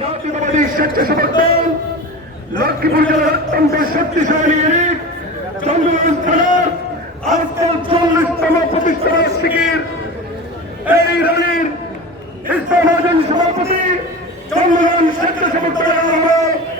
জাতীয়বাদী স্বেচ্ছাসেবক দল লক্ষ্মীপুর অত্যন্ত শক্তিশালী ইউনিট চন্দ্রগঞ্জ থানার আজ চল্লিশতম প্রতিষ্ঠা বার্ষিকীর এই রানীর ইসলাম সভাপতি চন্দ্রগণ সেক্রেটারি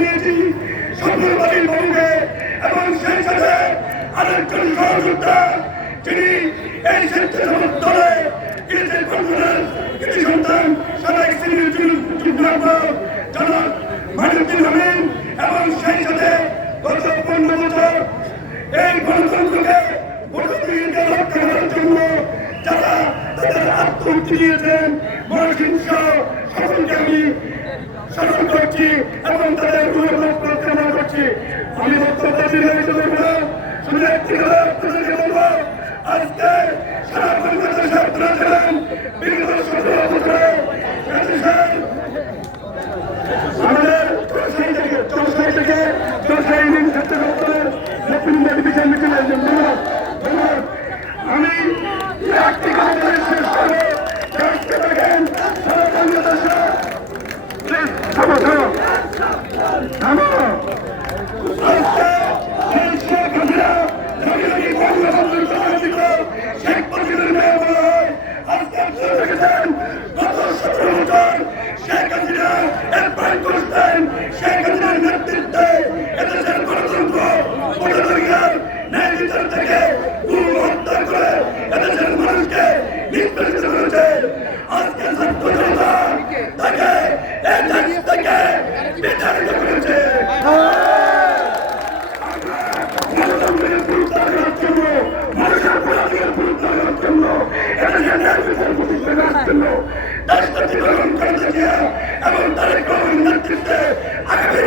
প্রতিনিধি সফলবাদীর পক্ষে এবং সেই সাথে আরেকজন সহযোদ্ধা তিনি এই স্বেচ্ছাসেবক দলে ইংরেজের কর্মনার কৃষি সন্তান সাবেক সিভিল যুদ্ধার্থ জনক মাহিউদ্দিন এবং সেই সাথে গত এই গণতন্ত্রকে প্রতিনিধিকে রক্ষা করার জন্য। যারা তাদের আত্মহত্যা দিয়েছেন মহাসিংহ সকলকে আমি শাসন করছি এবং তাদের রুহের মঙ্গল কামনা করছি। আমি বক্তব্য বিরোধিত করব না আজকে সারা কলকাতা ছাত্র ছিলেন বিভিন্ন থেকে গুরু হত্যা করে এদেশের মানুষকে নির্যাতিত করেছে আজকে ছাত্র জনতা তাকে এদেশ থেকে বিতাড়িত করেছে। এবং তাদের নেতৃত্বে আগামী